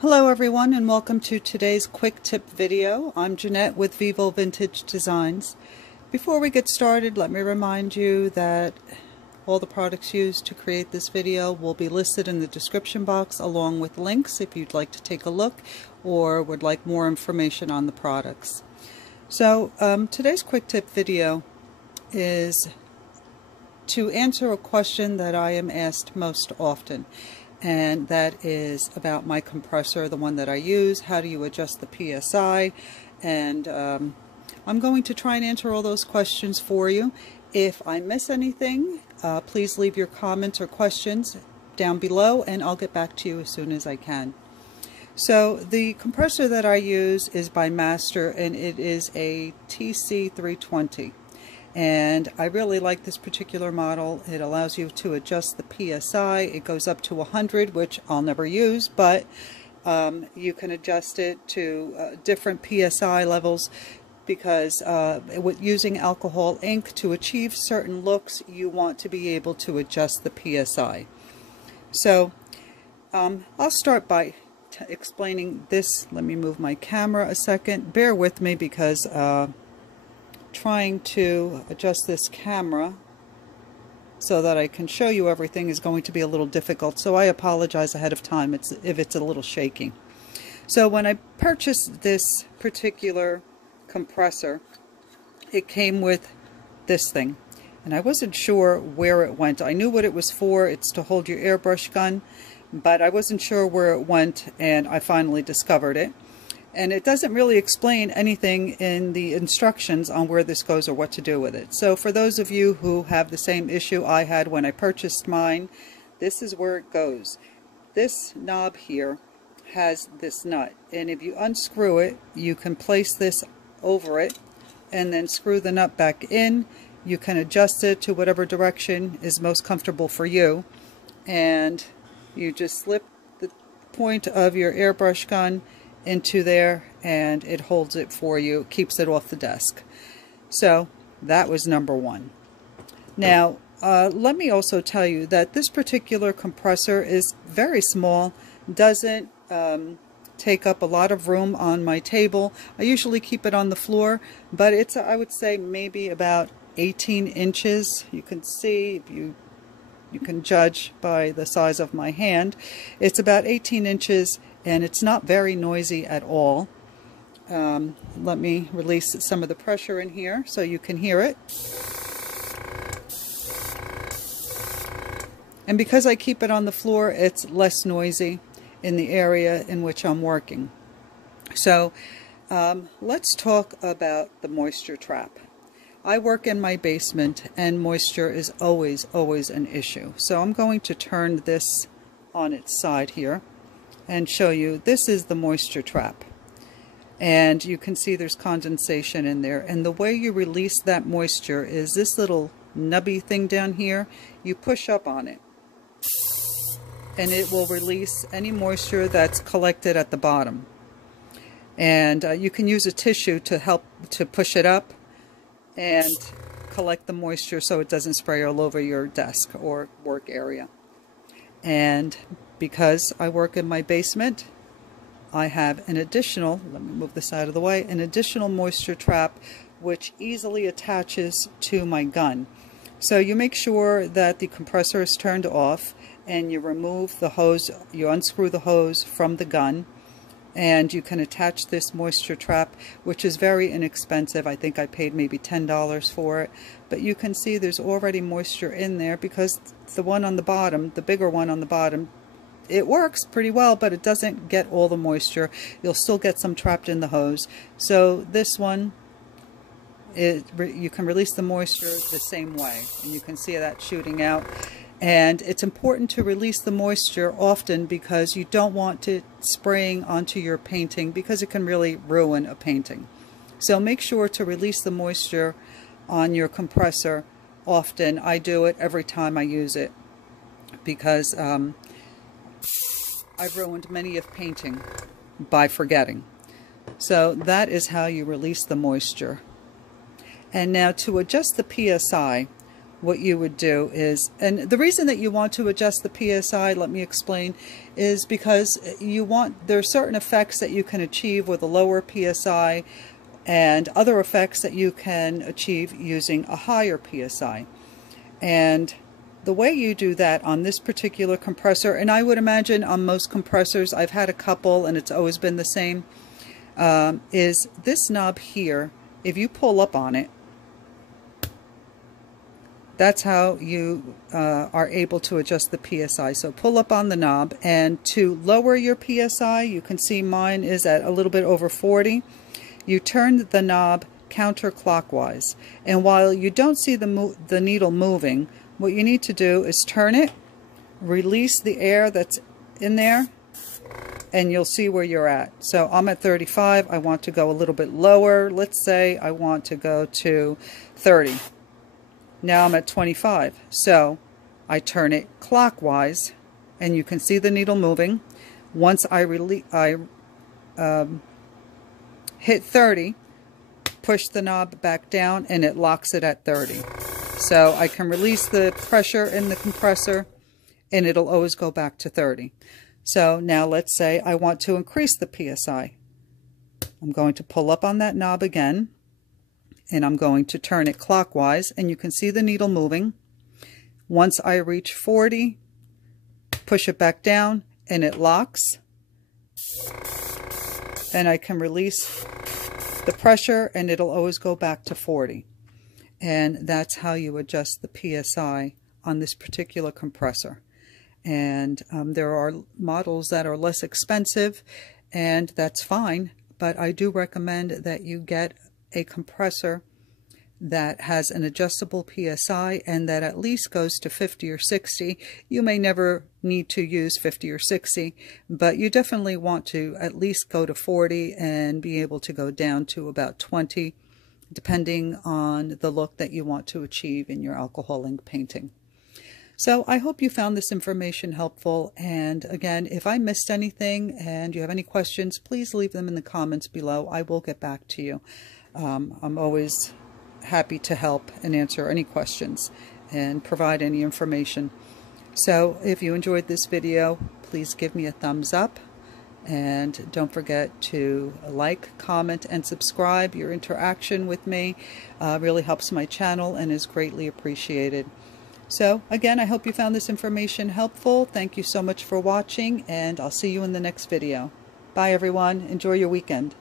Hello everyone and welcome to today's quick tip video. I'm Jeanette with Vivo Vintage Designs. Before we get started, let me remind you that all the products used to create this video will be listed in the description box along with links if you'd like to take a look or would like more information on the products. So today's quick tip video is to answer a question that I am asked most often. And that is about my compressor, the one that I use. How do you adjust the PSI? And I'm going to try and answer all those questions for you. If I miss anything, please leave your comments or questions down below and I'll get back to you as soon as I can. So the compressor that I use is by Master and it is a TC320. And I really like this particular model. It allows you to adjust the PSI. It goes up to 100, which I'll never use, but you can adjust it to different PSI levels because with using alcohol ink to achieve certain looks, you want to be able to adjust the PSI. So I'll start by explaining this. Let me move my camera a second. Bear with me because trying to adjust this camera so that I can show you everything is going to be a little difficult, so I apologize ahead of time if it's a little shaky. So when I purchased this particular compressor, it came with this thing and I wasn't sure where it went. I knew what it was for. It's to hold your airbrush gun, but I wasn't sure where it went, and I finally discovered it. And it doesn't really explain anything in the instructions on where this goes or what to do with it. So for those of you who have the same issue I had when I purchased mine, this is where it goes. This knob here has this nut, and if you unscrew it, you can place this over it and then screw the nut back in. You can adjust it to whatever direction is most comfortable for you, and you just slip the point of your airbrush gun into there and it holds it for you, keeps it off the desk. So that was number one. Now let me also tell you that this particular compressor is very small, doesn't take up a lot of room on my table. I usually keep it on the floor, but it's I would say maybe about 18 inches. You can see, if you can judge by the size of my hand, it's about 18 inches and it's not very noisy at all. Let me release some of the pressure in here so you can hear it. And because I keep it on the floor, it's less noisy in the area in which I'm working. So let's talk about the moisture trap. I work in my basement and moisture is always an issue. So I'm going to turn this on its side here and show you. This is the moisture trap, and you can see there's condensation in there, and the way you release that moisture is this little nubby thing down here. You push up on it and it will release any moisture that's collected at the bottom, and you can use a tissue to help to push it up and collect the moisture so it doesn't spray all over your desk or work area. And because I work in my basement, I have an additional, let me move this out of the way, an additional moisture trap which easily attaches to my gun. So you make sure that the compressor is turned off and you remove the hose, you unscrew the hose from the gun, and you can attach this moisture trap, which is very inexpensive. I think I paid maybe $10 for it, but you can see there's already moisture in there because the one on the bottom, the bigger one on the bottom, it works pretty well, but it doesn't get all the moisture. You'll still get some trapped in the hose. So this one, you can release the moisture the same way, and you can see that shooting out. And it's important to release the moisture often because you don't want it spraying onto your painting because it can really ruin a painting. So make sure to release the moisture on your compressor often. I do it every time I use it because I've ruined many a painting by forgetting. So that is how you release the moisture. And now to adjust the PSI, what you would do is, and the reason that you want to adjust the PSI, let me explain, is because there are certain effects that you can achieve with a lower PSI and other effects that you can achieve using a higher PSI. And the way you do that on this particular compressor, and I would imagine on most compressors, I've had a couple and it's always been the same, is this knob here. If you pull up on it, that's how you are able to adjust the PSI. So pull up on the knob, and to lower your PSI, you can see mine is at a little bit over 40. You turn the knob counterclockwise, and while you don't see the needle moving, what you need to do is turn it, release the air that's in there, and you'll see where you're at. So I'm at 35. I want to go a little bit lower. Let's say I want to go to 30. Now I'm at 25. So I turn it clockwise, and you can see the needle moving. Once I hit 30, push the knob back down, and it locks it at 30. So I can release the pressure in the compressor, and it'll always go back to 30. So now let's say I want to increase the PSI. I'm going to pull up on that knob again, and I'm going to turn it clockwise, and you can see the needle moving. Once I reach 40, push it back down, and it locks. And I can release the pressure, and it'll always go back to 40. And that's how you adjust the PSI on this particular compressor. And there are models that are less expensive, and that's fine, but I do recommend that you get a compressor that has an adjustable PSI and that at least goes to 50 or 60. You may never need to use 50 or 60, but you definitely want to at least go to 40 and be able to go down to about 20, depending on the look that you want to achieve in your alcohol ink painting. So I hope you found this information helpful, and again, if I missed anything and you have any questions, please leave them in the comments below. I will get back to you. I'm always happy to help and answer any questions and provide any information. So if you enjoyed this video, please give me a thumbs up, and don't forget to like, comment, and subscribe. Your interaction with me really helps my channel and is greatly appreciated. So again, I hope you found this information helpful. Thank you so much for watching, and I'll see you in the next video. Bye everyone. Enjoy your weekend.